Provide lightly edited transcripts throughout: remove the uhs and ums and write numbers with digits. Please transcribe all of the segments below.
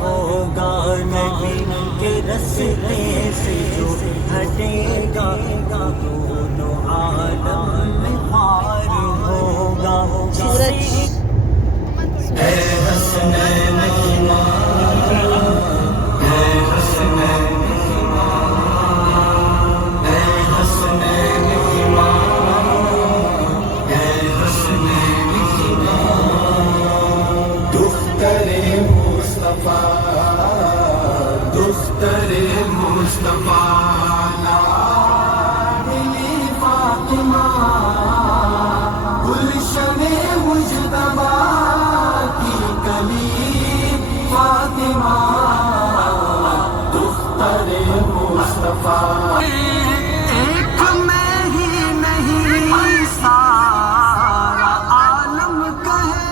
ہوگا نبی کے رستے سے جو ہٹے گا دونوں عالم میں پار ہوگا سورج اے حسنین کی ماں اے حسنین کی ماں اے حسنین کی ماں اے حسنین کی ماں دختر مصطفیٰ دختر مصطفیٰ لاڈلی فاطمہ گلشن مجتبیٰ کی کلی فاطمہ دختر مصطفیٰ ایک میں ہی نہیں سارا عالم کہے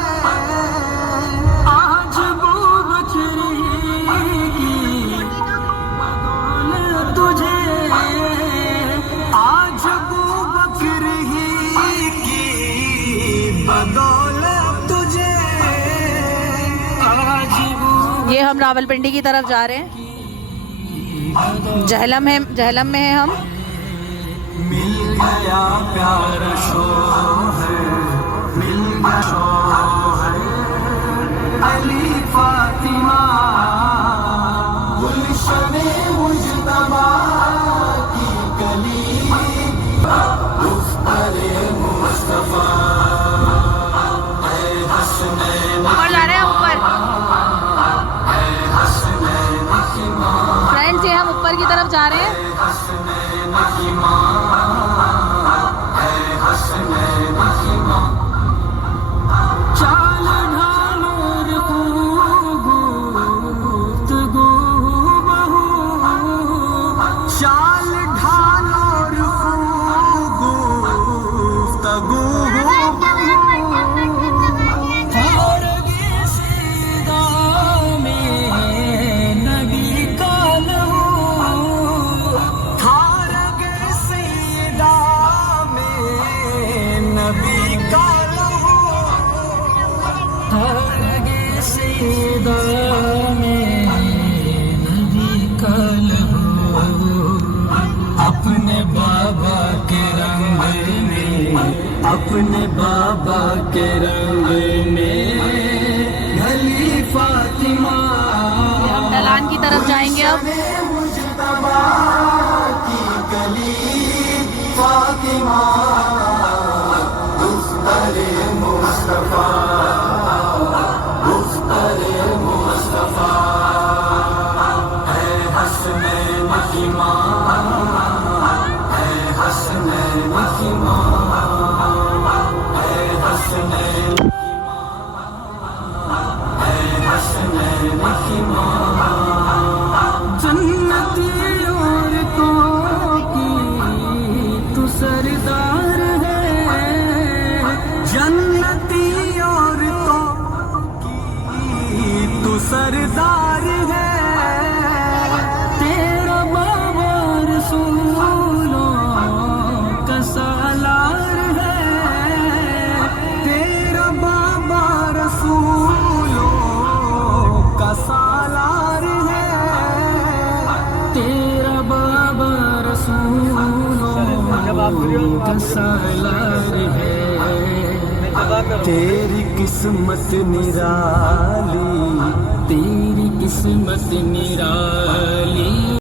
آج بو بکری کی بدولت تجھے آج بو بکری کی بدولت تجھے آج بو یہ ہم راولپنڈی کی طرف جا رہے ہیں، جہلم میں ہیں ہم۔ مل گیا پیارا شوہر مل گیا شوہر علی فاطمہ گلشن مجتبیٰ کی کلی دختر مصطفیٰ اے حسنین اوپر جا رہے ہیں، اوپر اے حسنین کی ماں فرینڈس یہ ہم اوپر کی طرف جا رہے ہیں۔ حسنین کی ماں اے حسنین کی ماں چال ڈھالو گفتگو بہو چال ڈھالو گفتگو اپنے بابا کے رنگ میں اپنے بابا کے رنگ میں ڈھلی فاطمہ ہم ڈلان کی طرف جائیں گے اب۔ مجتبیٰ کی کلی فاطمہ دختر مصطفیٰ دختر مصطفیٰ اے حسنین کی ماں اے حسنین کی ماں اے حسنین کی ماں اے حسنین کی ماں جنتی عورتوں کی تو سردار ہے جنتی عورتوں کی تو سردار ہے تیرا بابا رسولوں کا سالار ہے تیرا بابا رسولوں کا سالار ہے تیرا بابا رسولوں کا سالار ہے تیری قسمت نرالی تیری قسمت نرالی